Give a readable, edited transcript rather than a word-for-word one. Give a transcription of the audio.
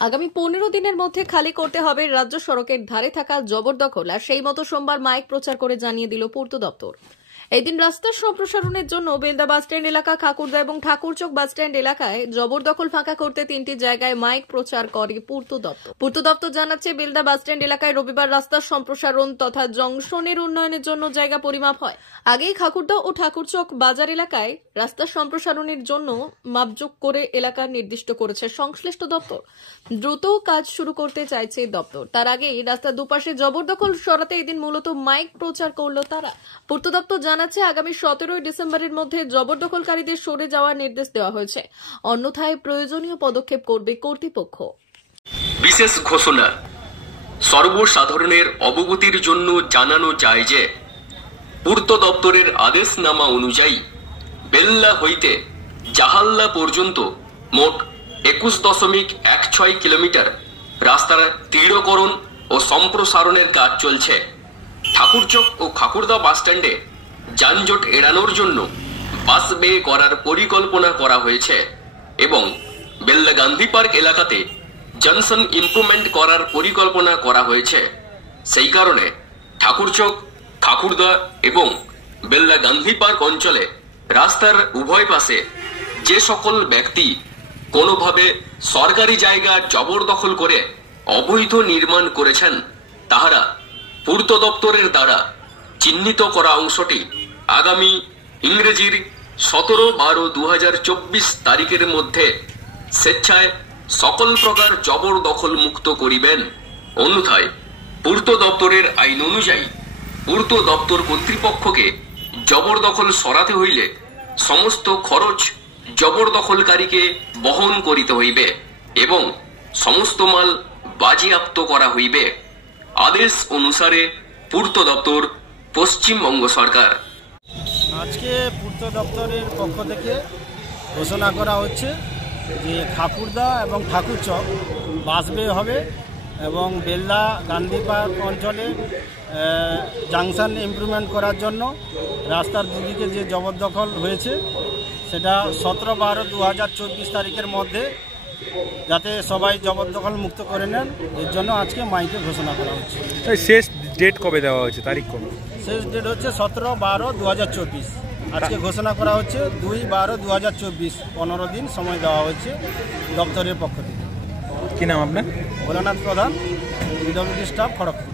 আগামী 15 দিনের মধ্যে খালি করতে হবে রাজ্য সড়কের ধারে থাকা জবরদখল, আর সেই মতো সোমবার মাইক প্রচার করে জানিয়ে দিল পূর্ত দপ্তর। এদিন রাস্তার সম্প্রসারণের জন্য বেলদা বাসস্ট্যান্ড এলাকা, খাকুরদা এবং ঠাকুরচক বাসস্ট্যান্ড এলাকায় জবরদখল ফাঁকা করতে 3টি জায়গায় মাইক প্রচার করে পূর্ত দপ্তর। পূর্ত দপ্তর জানাচ্ছে, বেলদা বাসস্ট্যান্ড এলাকায় রবিবার রাস্তার সম্প্রসারণ তথা জংশনের উন্নয়নের জন্য জায়গা পরিমাপ হয়। আগেই খাকুরদা ও ঠাকুরচক বাজার এলাকায় রাস্তার সম্প্রসারণের জন্য মাপজোক করে এলাকা নির্দিষ্ট করেছে সংশ্লিষ্ট দপ্তর। দ্রুত কাজ শুরু করতে চাইছে দপ্তর। তার আগেই রাস্তার দুপাশে জবরদখল সরাতে এদিন মূলত মাইক প্রচার করল তারা। পূর্ত দপ্তর জানাচ্ছে, আগামী 17 ডিসেম্বরের মধ্যে জবরদখলকারীদের সরে যাওয়ার নির্দেশ দেওয়া হয়েছে, অন্যথায় প্রয়োজনীয় পদক্ষেপ করবে কর্তৃপক্ষ। বিশেষ ঘোষণা। সর্বসাধারণের অবগতির জন্য জানানো যায় যে পূর্ত দপ্তরের আদেশনামা অনুযায়ী বেল্লা হইতে জাহাল্লা পর্যন্ত মোট 21.16 কিলোমিটার রাস্তার দৃঢ়করণ ও সম্প্রসারণের কাজ চলছে। ঠাকুরচক ও খাকুরদা বাসস্ট্যান্ডে যানজট এড়ানোর জন্য বাস বে করার পরিকল্পনা করা হয়েছে এবং বেল্লা গান্ধী পার্ক এলাকাতে জংশন ইমপ্রুভমেন্ট করার পরিকল্পনা করা হয়েছে। সেই কারণে ঠাকুরচক, খাকুরদা এবং বেল্লা গান্ধী পার্ক অঞ্চলে রাস্তার উভয় পাশে যে সকল ব্যক্তি কোনোভাবে সরকারি জায়গা জবরদখল করে অবৈধ নির্মাণ করেছেন, তাহারা পূর্ত দপ্তরের দ্বারা চিহ্নিত করা অংশটি আগামী ইংরেজির 17/12/2024 তারিখের মধ্যে স্বেচ্ছায় সকল প্রকার জবরদখল মুক্ত করিবেন। অন্যথায় পূর্ত দপ্তরের আইন অনুযায়ী পূর্ত দপ্তর কর্তৃপক্ষকে জবরদখল সরাতে হইলে সমস্ত খরচ জবরদখলকারীকে বহন করিতে হইবে এবং সমস্ত মাল বাজেয়াপ্ত করা হইবে। আদেশ অনুসারে পূর্ত দপ্তর, পশ্চিমবঙ্গ সরকার। আজকে পূর্ত দপ্তরের পক্ষ থেকে ঘোষণা করা হচ্ছে যে খাকুরদা এবং ঠাকুরচক বাসবে হবে এবং বেল্লা গান্ধী পার্ক অঞ্চলে জাংশন ইমপ্রুভমেন্ট করার জন্য রাস্তার দুদিকে যে জবরদখল হয়েছে সেটা 17/12/2024 তারিখের মধ্যে যাতে সবাই জবরদখল মুক্ত করে নেন, এর জন্য আজকে মাইকে ঘোষণা করা হচ্ছে। শেষ ডেট কবে দেওয়া হয়েছে, তারিখ কবে? শেষ ডেট হচ্ছে 17/12/2024। আজকে ঘোষণা করা হচ্ছে 2/12/2024। 15 দিন সময় দেওয়া হয়েছে দপ্তরের পক্ষ থেকে। কি নাম আপনার? ভোলানাথ প্রধান, পিডব্লিউডি স্টাফ, খড়গপুর।